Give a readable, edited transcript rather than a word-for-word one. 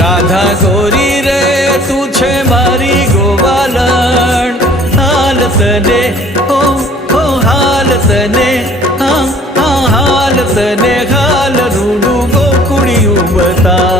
રાધા ગોરી રે તું છે મારી ગોવાલણ, હાલ તને હો હાલ તને, હા હાલ તને હાલ રૂડું ગોકુળિયું બતા.